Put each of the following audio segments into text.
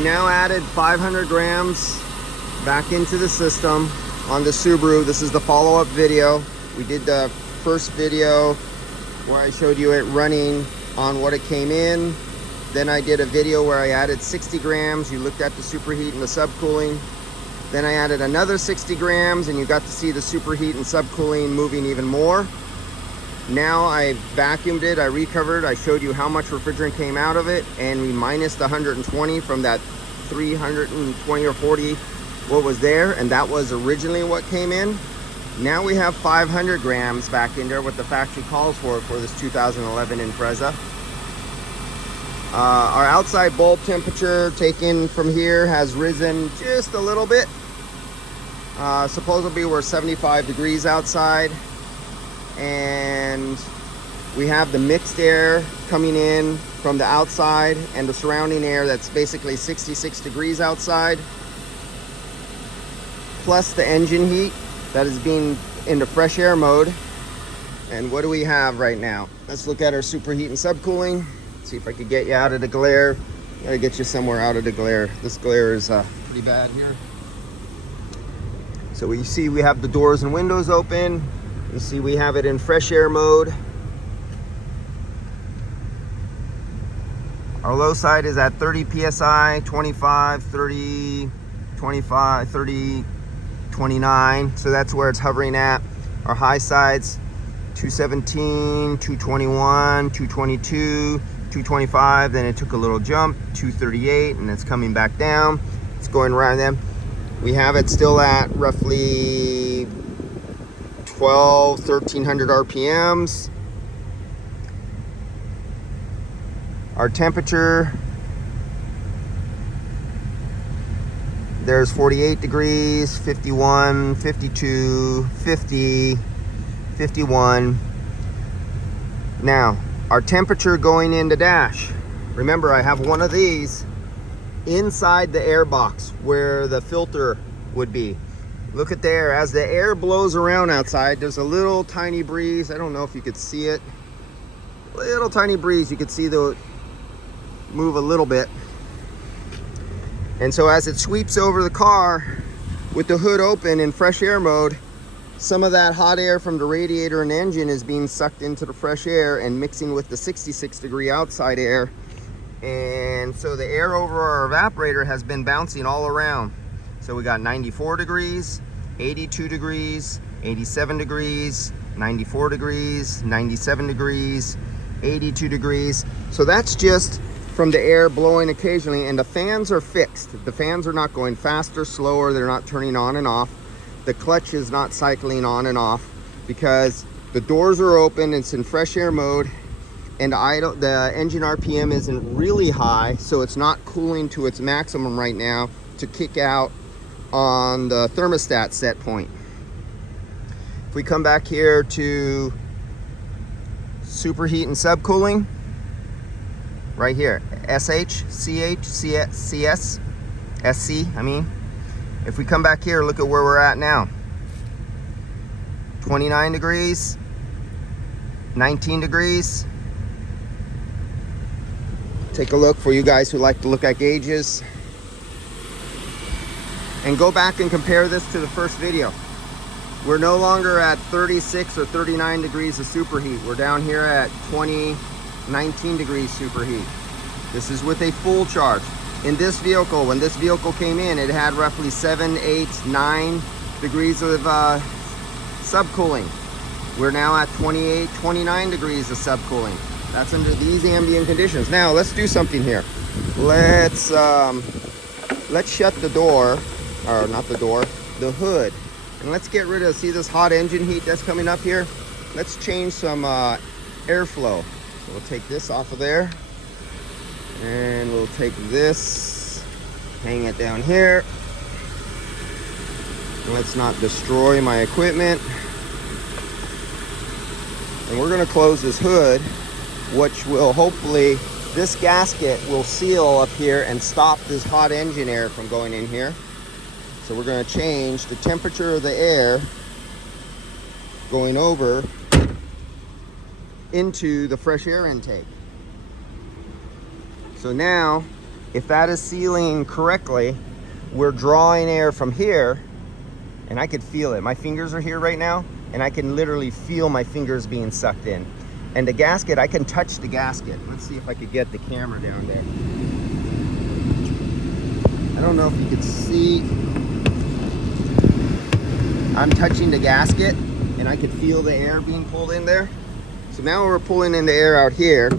We now added 500 grams back into the system on the Subaru. This is the follow-up video. We did the first video where I showed you it running on what it came in. Then I did a video where I added 60 grams. You looked at the superheat and the subcooling. Then I added another 60 grams and you got to see the superheat and subcooling moving even more. Now I vacuumed it, I recovered, I showed you how much refrigerant came out of it, and we minus the 120 from that 320 or 40 what was there, and that was originally what came in. Now we have 500 grams back in there, what the factory calls for this 2011 Impreza. Our outside bulb temperature taken from here has risen just a little bit. Supposedly we're 75 degrees outside, and we have the mixed air coming in from the outside and the surrounding air that's basically 66 degrees outside, plus the engine heat that is being into fresh air mode. And what do we have right now? Let's look at our superheat and subcooling. See if I could get you out of the glare. Gotta get you somewhere out of the glare. This glare is pretty bad here. So you see we have the doors and windows open. You see we have it in fresh air mode. Our low side is at 30 psi, 25, 30, 25, 30, 29. So that's where it's hovering at. Our high sides 217, 221, 222, 225. Then it took a little jump, 238, and it's coming back down. It's going around them. We have it still at roughly 1300 RPMs. Our temperature, there's 48 degrees, 51, 52, 50, 51. Now, our temperature going into dash. Remember, I have one of these inside the air box where the filter would be. Look at there, as the air blows around outside, there's a little tiny breeze. I don't know if you could see it. Little tiny breeze, you could see the move a little bit. And so as it sweeps over the car with the hood open in fresh air mode, some of that hot air from the radiator and engine is being sucked into the fresh air and mixing with the 66 degree outside air. And so the air over our evaporator has been bouncing all around. So we got 94 degrees, 82 degrees, 87 degrees, 94 degrees, 97 degrees, 82 degrees. So that's just from the air blowing occasionally, and the fans are fixed. The fans are not going faster, slower, they're not turning on and off. The clutch is not cycling on and off because the doors are open, it's in fresh air mode, and the engine RPM isn't really high, so it's not cooling to its maximum right now to kick out on the thermostat set point. If we come back here to superheat and subcooling, right here, SH, CH, CS, SC, I mean. If we come back here, look at where we're at now. 29 degrees, 19 degrees. Take a look for you guys who like to look at gauges. And go back and compare this to the first video. We're no longer at 36 or 39 degrees of superheat. We're down here at 20, 19 degrees superheat. This is with a full charge. In this vehicle, when this vehicle came in, it had roughly 7, 8, 9 degrees of subcooling. We're now at 28, 29 degrees of subcooling. That's under these ambient conditions. Now let's do something here. Let's shut the door, or not the door, the hood. And let's get rid of, see this hot engine heat that's coming up here? Let's change some airflow. So we'll take this off of there. And we'll take this, hang it down here. Let's not destroy my equipment. And we're gonna close this hood, which will hopefully, this gasket will seal up here and stop this hot engine air from going in here. So we're gonna change the temperature of the air going over into the fresh air intake. So now if that is sealing correctly, we're drawing air from here, and I could feel it. My fingers are here right now, and I can literally feel my fingers being sucked in. And the gasket, I can touch the gasket. Let's see if I could get the camera down there. I don't know if you can see. I'm touching the gasket, and I could feel the air being pulled in there. So now we're pulling in the air out here,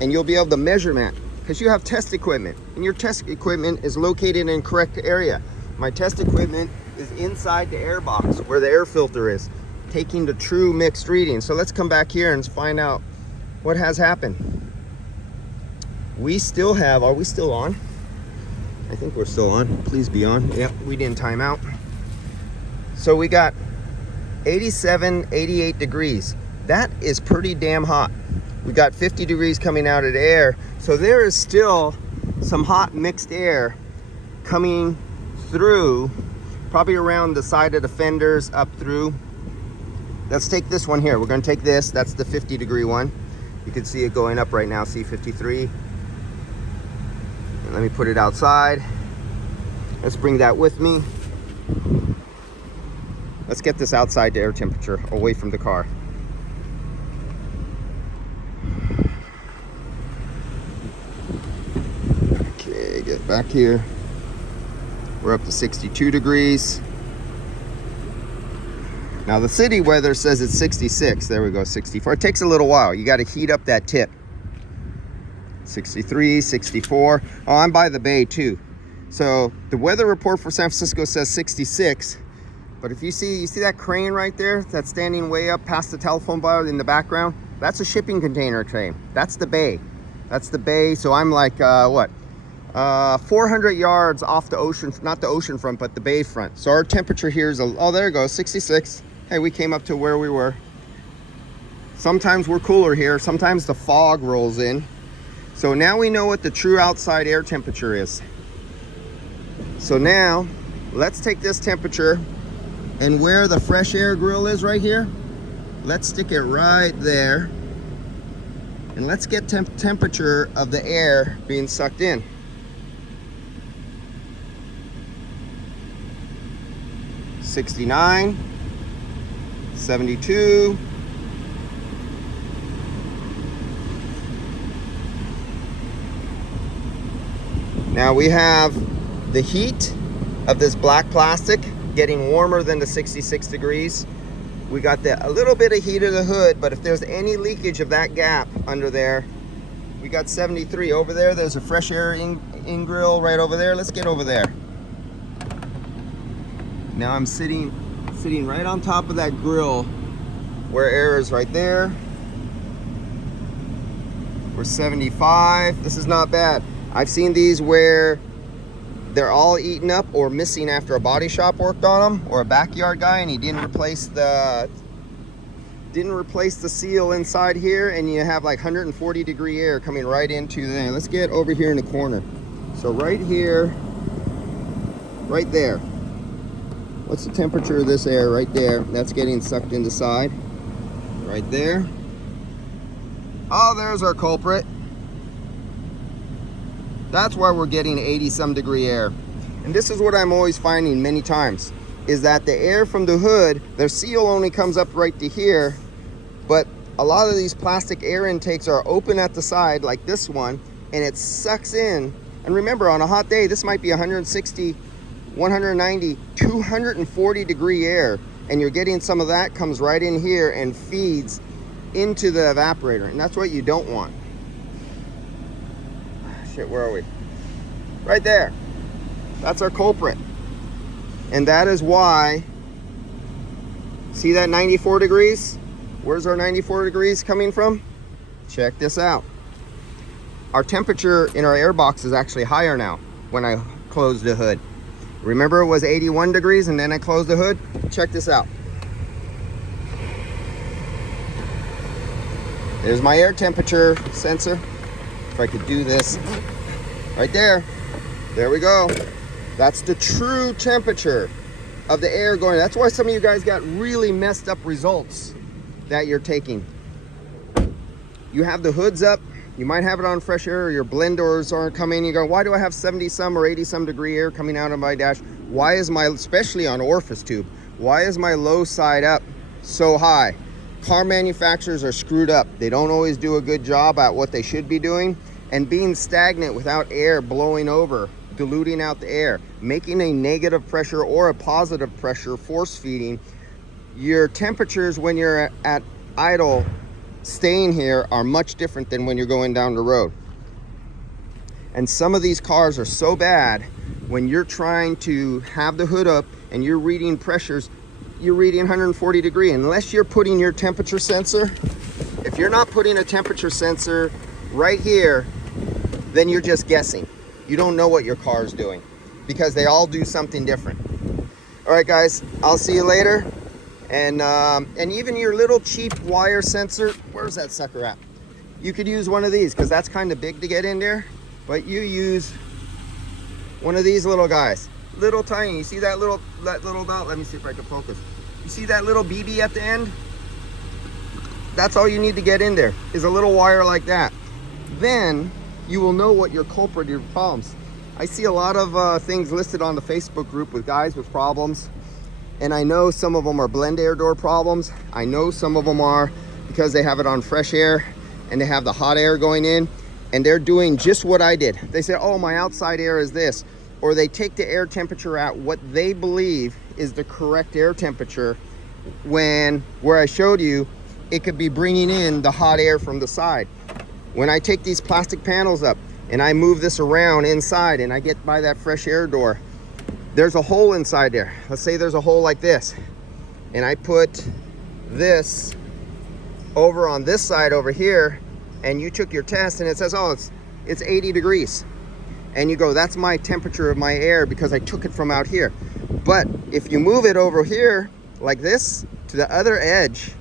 and you'll be able to measure that, because you have test equipment, and your test equipment is located in correct area. My test equipment is inside the air box where the air filter is, taking the true mixed reading. So let's come back here and find out what has happened. We still have, are we still on? I think we're still on. Please be on. Yep, we didn't time out. So we got 87, 88 degrees. That is pretty damn hot. We got 50 degrees coming out of the air. So there is still some hot mixed air coming through, probably around the side of the fenders up through. Let's take this one here. We're going to take this. That's the 50 degree one. You can see it going up right now, C53. And let me put it outside. Let's bring that with me. Let's get this outside to air temperature, away from the car. Okay, get back here. We're up to 62 degrees. Now the city weather says it's 66. There we go, 64. It takes a little while. You got to heat up that tip. 63, 64. Oh, I'm by the bay too. So the weather report for San Francisco says 66. But if you see that crane right there that's standing way up past the telephone bar in the background? That's a shipping container train. That's the bay. That's the bay. So I'm like, 400 yards off the ocean, not the ocean front, but the bay front. So our temperature here is, oh, there it goes, 66. Hey, we came up to where we were. Sometimes we're cooler here. Sometimes the fog rolls in. So now we know what the true outside air temperature is. So now let's take this temperature, and where the fresh air grill is right here, let's stick it right there. And let's get temperature of the air being sucked in. $69, 72. Now we have the heat of this black plastic getting warmer than the 66 degrees. We got a little bit of heat of the hood, but if there's any leakage of that gap under there, we got 73. Over there, there's a fresh air in grill right over there. Let's get over there. Now I'm sitting right on top of that grill where air is right there. We're 75. This is not bad. I've seen these where they're all eaten up or missing after a body shop worked on them, or a backyard guy and he didn't replace the seal inside here, and you have like 140 degree air coming right into there. Let's get over here in the corner. So right here, right there. What's the temperature of this air right there? That's getting sucked in the side. Right there. Oh, there's our culprit. That's why we're getting 80 some degree air. And this is what I'm always finding many times, is that the air from the hood, their seal only comes up right to here, but a lot of these plastic air intakes are open at the side like this one, and it sucks in. And remember, on a hot day, this might be 160, 190, 240 degree air, and you're getting some of that comes right in here and feeds into the evaporator, and that's what you don't want. Shit, where are we? Right there. That's our culprit. And that is why, see that 94 degrees? Where's our 94 degrees coming from? Check this out. Our temperature in our air box is actually higher now when I close the hood. Remember, it was 81 degrees and then I closed the hood? Check this out. There's my air temperature sensor. If I could do this right there. There we go. That's the true temperature of the air going. That's why some of you guys got really messed up results that you're taking. You have the hoods up, You might have it on fresh air, or your blenders aren't coming. You go, why do I have 70 some or 80 some degree air coming out of my dash? Why is my, especially on orifice tube, why is my low side up so high? Car manufacturers are screwed up. They don't always do a good job at what they should be doing, and being stagnant without air blowing over, diluting out the air, making a negative pressure or a positive pressure, force feeding. Your temperatures when you're at idle staying here are much different than when you're going down the road. And some of these cars are so bad, when you're trying to have the hood up and you're reading pressures, you're reading 140 degree. Unless you're putting your temperature sensor, if you're not putting a temperature sensor right here, then you're just guessing. You don't know what your car is doing, because they all do something different. All right, guys, I'll see you later. And even your little cheap wire sensor, where's that sucker at? You could use one of these, because that's kind of big to get in there. But you use one of these little guys, little tiny. You see that little dot? Let me see if I can focus. You see that little BB at the end? That's all you need to get in there, is a little wire like that. Then you will know what your culprit, your problems. I see a lot of things listed on the Facebook group with guys with problems. And I know some of them are blend air door problems. I know some of them are because they have it on fresh air and they have the hot air going in, and they're doing just what I did. They say, oh, my outside air is this. Or they take the air temperature at what they believe is the correct air temperature, when where I showed you, it could be bringing in the hot air from the side. When I take these plastic panels up and I move this around inside and I get by that fresh air door, there's a hole inside there. Let's say there's a hole like this, and I put this over on this side over here, and you took your test and it says, oh, it's 80 degrees. And you go, that's my temperature of my air because I took it from out here. But if you move it over here like this to the other edge,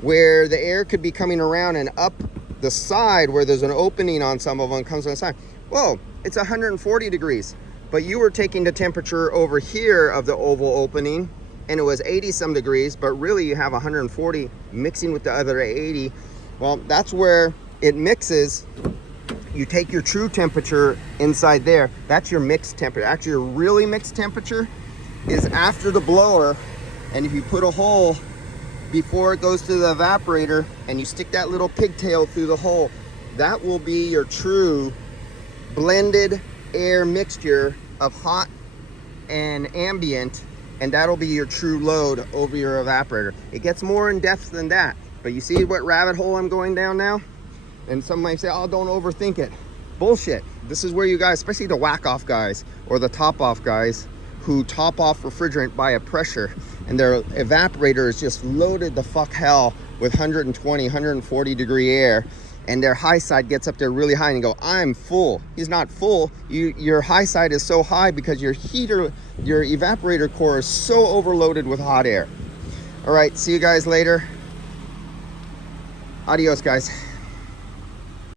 where the air could be coming around and up the side where there's an opening on some of them, comes on the side, whoa, it's 140 degrees. But you were taking the temperature over here of the oval opening, and it was 80 some degrees, but really you have 140 mixing with the other 80. Well, that's where it mixes. You take your true temperature inside there, that's your mixed temperature. Actually, your really mixed temperature is after the blower, and if you put a hole before it goes to the evaporator and you stick that little pigtail through the hole, that will be your true blended air mixture of hot and ambient, and that'll be your true load over your evaporator. It gets more in depth than that, but you see what rabbit hole I'm going down now? And some might say, oh, don't overthink it. Bullshit. This is where you guys, especially the whack off guys or the top off guys who top off refrigerant by a pressure, and their evaporator is just loaded the fuck hell with 120, 140 degree air, and their high side gets up there really high, and you go, I'm full. He's not full. Your high side is so high because your heater, your evaporator core is so overloaded with hot air. All right, see you guys later. Adios, guys.